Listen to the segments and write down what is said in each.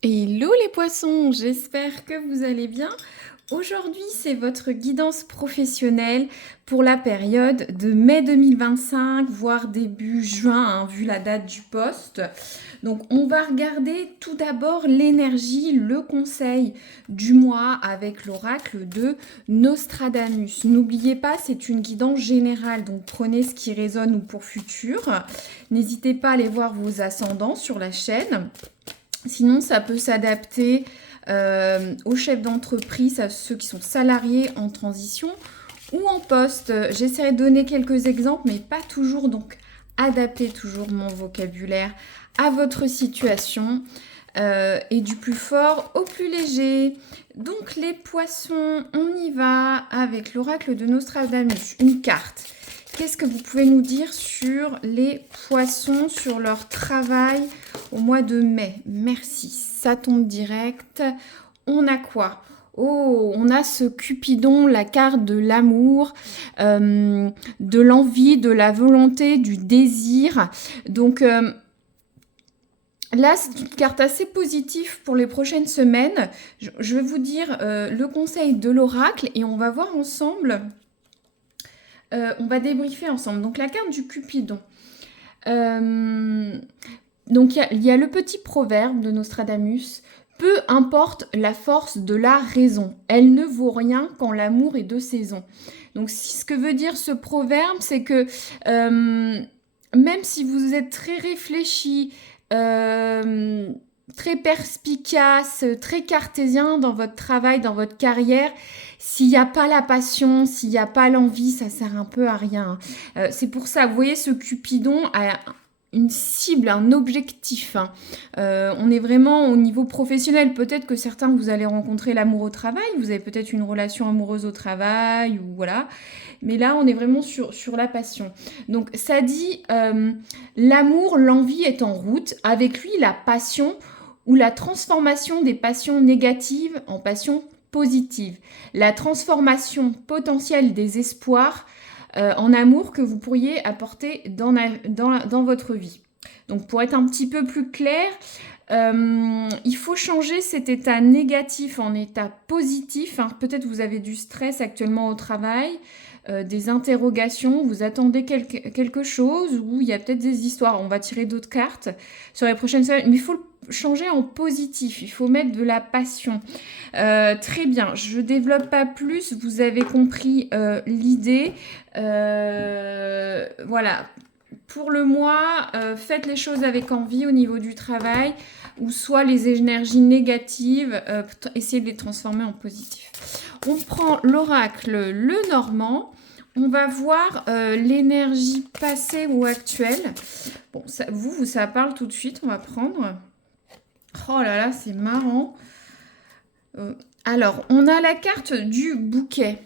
Hello les poissons, j'espère que vous allez bien. Aujourd'hui, c'est votre guidance professionnelle pour la période de mai 2025, voire début juin, hein, vu la date du poste. Donc, on va regarder tout d'abord l'énergie, le conseil du mois avec l'oracle de Nostradamus. N'oubliez pas, c'est une guidance générale, donc prenez ce qui résonne ou pour futur. N'hésitez pas à aller voir vos ascendants sur la chaîne. Sinon, ça peut s'adapter aux chefs d'entreprise, à ceux qui sont salariés en transition ou en poste. J'essaierai de donner quelques exemples, mais pas toujours. Donc, adaptez toujours mon vocabulaire à votre situation et du plus fort au plus léger. Donc, les poissons, on y va avec l'oracle de Nostradamus, une carte. Qu'est-ce que vous pouvez nous dire sur les poissons, sur leur travail au mois de mai? Merci, ça tombe direct. On a quoi? Oh, on a ce Cupidon, la carte de l'amour, de l'envie, de la volonté, du désir. Donc là, c'est une carte assez positive pour les prochaines semaines. Je vais vous dire le conseil de l'oracle et on va voir ensemble. On va débriefer ensemble. Donc la carte du Cupidon. Donc il y a le petit proverbe de Nostradamus. Peu importe la force de la raison, elle ne vaut rien quand l'amour est de saison. Donc ce que veut dire ce proverbe, c'est que même si vous êtes très réfléchi, très perspicace, très cartésien dans votre travail, dans votre carrière, s'il n'y a pas la passion, s'il n'y a pas l'envie, ça sert un peu à rien. C'est pour ça, vous voyez, ce Cupidon a une cible, un objectif. On est vraiment au niveau professionnel. Peut-être que certains, vous allez rencontrer l'amour au travail, vous avez peut-être une relation amoureuse au travail, ou voilà. Mais là, on est vraiment sur la passion. Donc, ça dit, l'amour, l'envie est en route. Avec lui, la passion ou la transformation des passions négatives en passions positives. La transformation potentielle des espoirs en amour que vous pourriez apporter dans votre vie. Donc pour être un petit peu plus clair, il faut changer cet état négatif en état positif. Hein. Peut-être vous avez du stress actuellement au travail, des interrogations, vous attendez quelque chose ou il y a peut-être des histoires. On va tirer d'autres cartes sur les prochaines semaines, mais il faut le changer en positif, il faut mettre de la passion. Très bien, je développe pas plus, vous avez compris l'idée. Voilà, pour le mois, faites les choses avec envie au niveau du travail, ou soit les énergies négatives, essayez de les transformer en positif. On prend l'oracle le normand. On va voir l'énergie passée ou actuelle. Bon, ça parle tout de suite. On va prendre. Oh là là, c'est marrant. Alors, on a la carte du bouquet.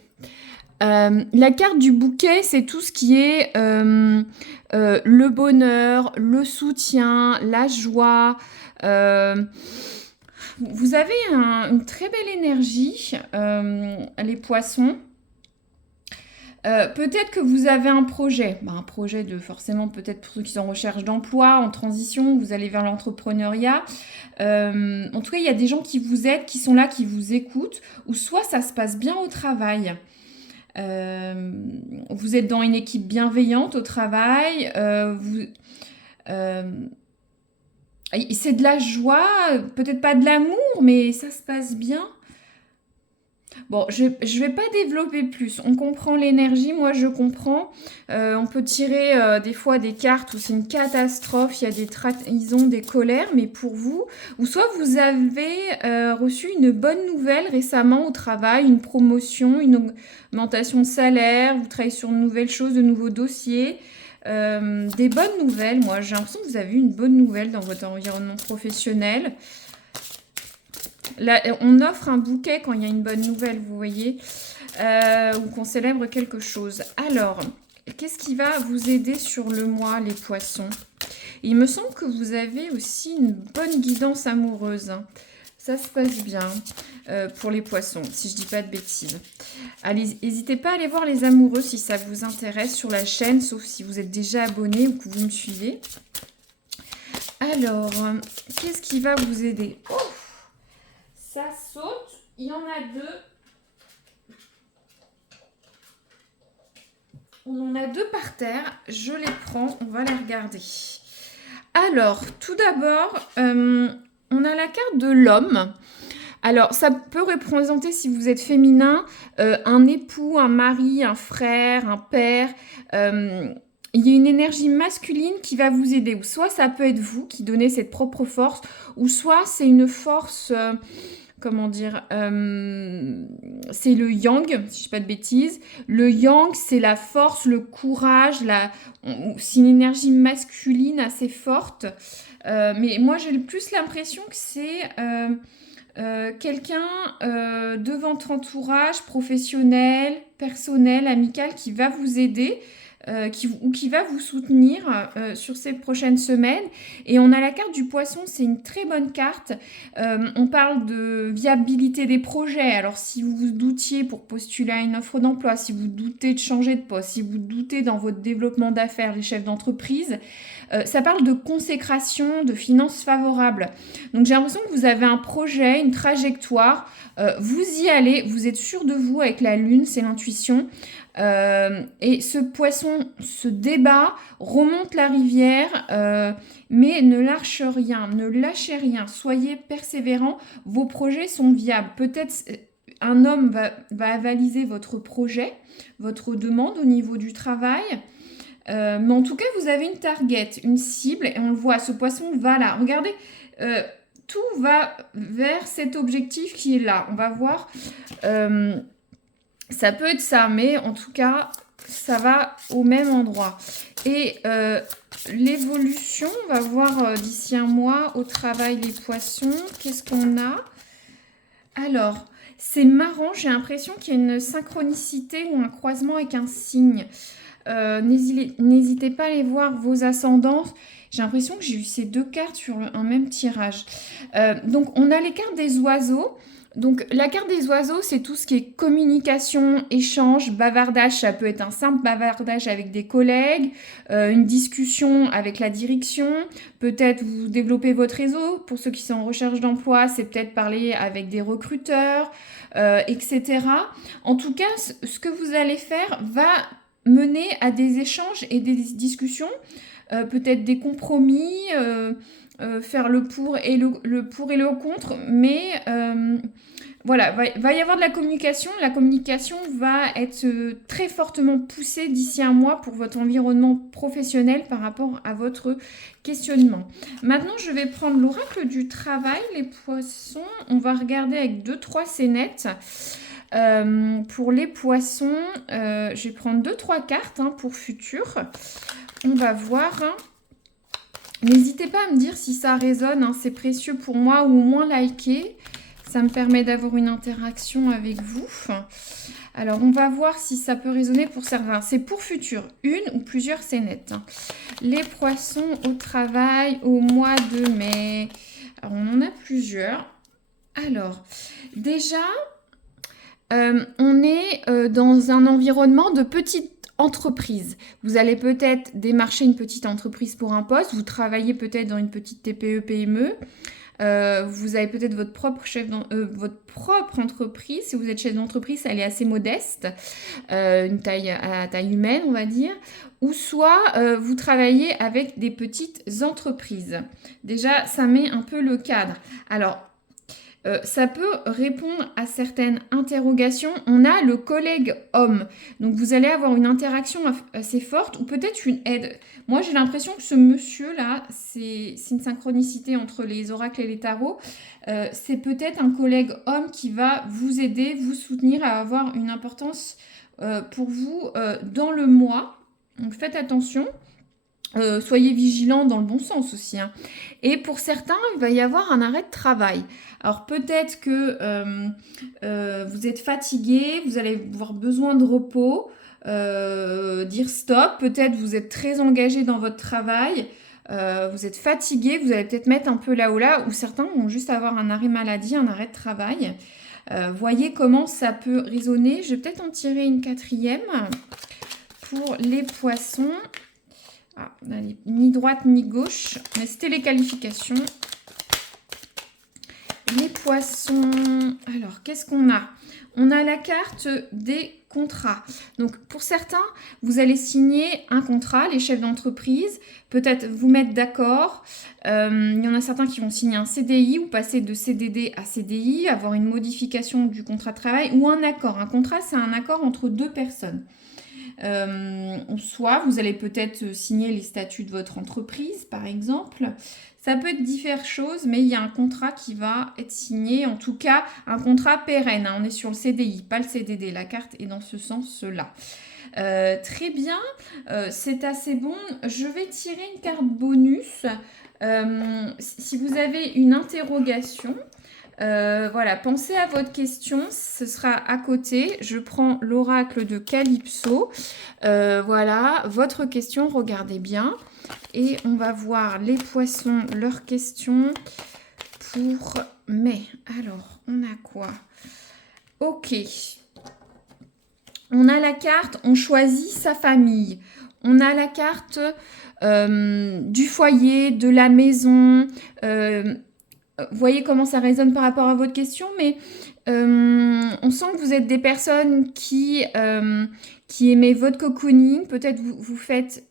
La carte du bouquet, c'est tout ce qui est le bonheur, le soutien, la joie. Vous avez une très belle énergie, les poissons. Peut-être que vous avez un projet, un projet de forcément peut-être pour ceux qui sont en recherche d'emploi, en transition, vous allez vers l'entrepreneuriat. En tout cas, il y a des gens qui vous aident, qui sont là, qui vous écoutent, ou soit ça se passe bien au travail. Vous êtes dans une équipe bienveillante au travail. C'est de la joie, peut-être pas de l'amour, mais ça se passe bien. Bon, je vais pas développer plus. On comprend l'énergie, moi je comprends. On peut tirer des fois des cartes où c'est une catastrophe, il y a des trahisons, des colères, mais pour vous, ou soit vous avez reçu une bonne nouvelle récemment au travail, une promotion, une augmentation de salaire, vous travaillez sur de nouvelles choses, de nouveaux dossiers. Des bonnes nouvelles, moi j'ai l'impression que vous avez eu une bonne nouvelle dans votre environnement professionnel. Là, on offre un bouquet quand il y a une bonne nouvelle, vous voyez, ou qu'on célèbre quelque chose. Alors, qu'est-ce qui va vous aider sur le mois, les poissons? Il me semble que vous avez aussi une bonne guidance amoureuse. Hein. Ça se passe bien pour les poissons, si je dis pas de bêtises. Allez, n'hésitez pas à aller voir les amoureux si ça vous intéresse sur la chaîne, sauf si vous êtes déjà abonné ou que vous me suivez. Alors, qu'est-ce qui va vous aider? ça saute. Il y en a deux. On en a deux par terre. Je les prends. On va les regarder. Alors, tout d'abord, on a la carte de l'homme. Alors, ça peut représenter, si vous êtes féminin, un époux, un mari, un frère, un père. Il y a une énergie masculine qui va vous aider. Ou soit ça peut être vous qui donnez cette propre force, ou soit c'est une force, comment dire, c'est le yang, si je ne dis pas de bêtises. Le yang, c'est la force, le courage, c'est une énergie masculine assez forte. Mais moi, j'ai plus l'impression que c'est quelqu'un de votre entourage professionnel, personnel, amical qui va vous aider qui va vous soutenir sur ces prochaines semaines. Et on a la carte du poisson, c'est une très bonne carte. On parle de viabilité des projets. Alors si vous vous doutiez pour postuler à une offre d'emploi, si vous doutez de changer de poste, si vous doutez dans votre développement d'affaires, les chefs d'entreprise, ça parle de consécration, de finances favorables. Donc j'ai l'impression que vous avez un projet, une trajectoire, vous y allez, vous êtes sûr de vous avec la lune, c'est l'intuition. Et ce poisson se débat, remonte la rivière, mais ne lâche rien, ne lâchez rien, soyez persévérants, vos projets sont viables. Peut-être un homme va avaliser votre projet, votre demande au niveau du travail. Mais en tout cas, vous avez une target, une cible, et on le voit, ce poisson va là. Regardez, tout va vers cet objectif qui est là. On va voir, ça peut être ça, mais en tout cas, ça va au même endroit. Et l'évolution, on va voir d'ici un mois au travail les poissons. Qu'est-ce qu'on a? Alors, c'est marrant, j'ai l'impression qu'il y a une synchronicité ou un croisement avec un signe. N'hésitez pas à aller voir vos ascendances. J'ai l'impression que j'ai eu ces deux cartes sur un même tirage. Donc, on a les cartes des oiseaux. Donc, la carte des oiseaux, c'est tout ce qui est communication, échange, bavardage. Ça peut être un simple bavardage avec des collègues, une discussion avec la direction. Peut-être vous développez votre réseau. Pour ceux qui sont en recherche d'emploi, c'est peut-être parler avec des recruteurs, etc. En tout cas, ce que vous allez faire va mener à des échanges et des discussions, peut-être des compromis, faire le pour et le contre, mais voilà, va y avoir de la communication. La communication va être très fortement poussée d'ici un mois pour votre environnement professionnel par rapport à votre questionnement. Maintenant, je vais prendre l'oracle du travail, les poissons. On va regarder avec 2-3 scénettes. Pour les poissons, je vais prendre 2-3 cartes pour futur. On va voir. N'hésitez pas à me dire si ça résonne, c'est précieux pour moi, ou au moins liker. Ça me permet d'avoir une interaction avec vous. Alors, on va voir si ça peut résonner pour certains. C'est pour futur, une ou plusieurs scénettes. Les poissons au travail au mois de mai. Alors, on en a plusieurs. Alors, déjà, on est dans un environnement de petite entreprise. Vous allez peut-être démarcher une petite entreprise pour un poste. Vous travaillez peut-être dans une petite TPE, PME. Vous avez peut-être votre propre entreprise. Si vous êtes chef d'entreprise, elle est assez modeste, une taille à taille humaine, on va dire. Ou soit vous travaillez avec des petites entreprises. Déjà, ça met un peu le cadre. Alors, ça peut répondre à certaines interrogations. On a le collègue homme. Donc, vous allez avoir une interaction assez forte ou peut-être une aide. Moi, j'ai l'impression que ce monsieur-là, c'est une synchronicité entre les oracles et les tarots. C'est peut-être un collègue homme qui va vous aider, vous soutenir à avoir une importance pour vous dans le mois. Donc, faites attention. Soyez vigilants dans le bon sens aussi. Et pour certains, il va y avoir un arrêt de travail. Alors peut-être que vous êtes fatigué, vous allez avoir besoin de repos, dire stop. Peut-être vous êtes très engagé dans votre travail, vous êtes fatigué, vous allez peut-être mettre un peu là ou certains vont juste avoir un arrêt maladie, un arrêt de travail. Voyez comment ça peut résonner. Je vais peut-être en tirer une quatrième pour les poissons. Ah, ni droite ni gauche, mais c'était les qualifications. les poissons, alors qu'est-ce qu'on a? On a la carte des contrats. Donc pour certains, vous allez signer un contrat, les chefs d'entreprise, peut-être vous mettre d'accord. Il y en a certains qui vont signer un CDI ou passer de CDD à CDI, avoir une modification du contrat de travail ou un accord. Un contrat, c'est un accord entre deux personnes. Soit vous allez peut-être signer les statuts de votre entreprise, par exemple. Ça peut être différentes choses, mais il y a un contrat qui va être signé, en tout cas un contrat pérenne. Hein. On est sur le CDI, pas le CDD. La carte est dans ce sens-là. Très bien, c'est assez bon. Je vais tirer une carte bonus. Si vous avez une interrogation, voilà, pensez à votre question, ce sera à côté. Je prends l'oracle de Calypso. Voilà, votre question, regardez bien. Et on va voir les poissons, leurs questions pour mai. Alors, on a quoi? Ok. On a la carte, on choisit sa famille. On a la carte du foyer, de la maison. Vous voyez comment ça résonne par rapport à votre question, mais on sent que vous êtes des personnes qui aimez votre cocooning. Peut-être vous faites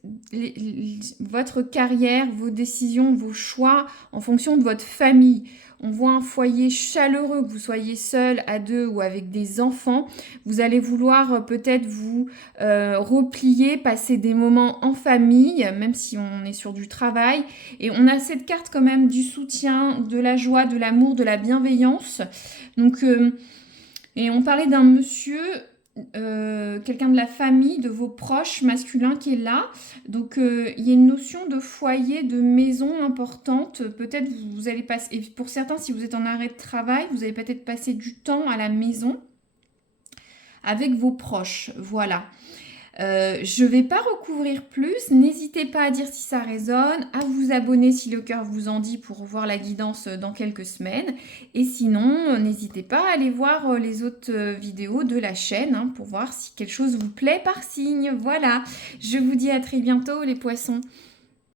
votre carrière, vos décisions, vos choix en fonction de votre famille. On voit un foyer chaleureux, que vous soyez seul, à deux ou avec des enfants. Vous allez vouloir peut-être vous replier, passer des moments en famille, même si on est sur du travail. Et on a cette carte quand même du soutien, de la joie, de l'amour, de la bienveillance. Donc, et on parlait d'un monsieur, quelqu'un de la famille, de vos proches masculins qui est là. Donc, il y a une notion de foyer, de maison importante. Peut-être vous allez passer, et pour certains, si vous êtes en arrêt de travail, vous allez peut-être passer du temps à la maison avec vos proches. Voilà. Je ne vais pas recouvrir plus. N'hésitez pas à dire si ça résonne, à vous abonner si le cœur vous en dit pour voir la guidance dans quelques semaines. Et sinon, n'hésitez pas à aller voir les autres vidéos de la chaîne hein, pour voir si quelque chose vous plaît par signe. Voilà, je vous dis à très bientôt les poissons.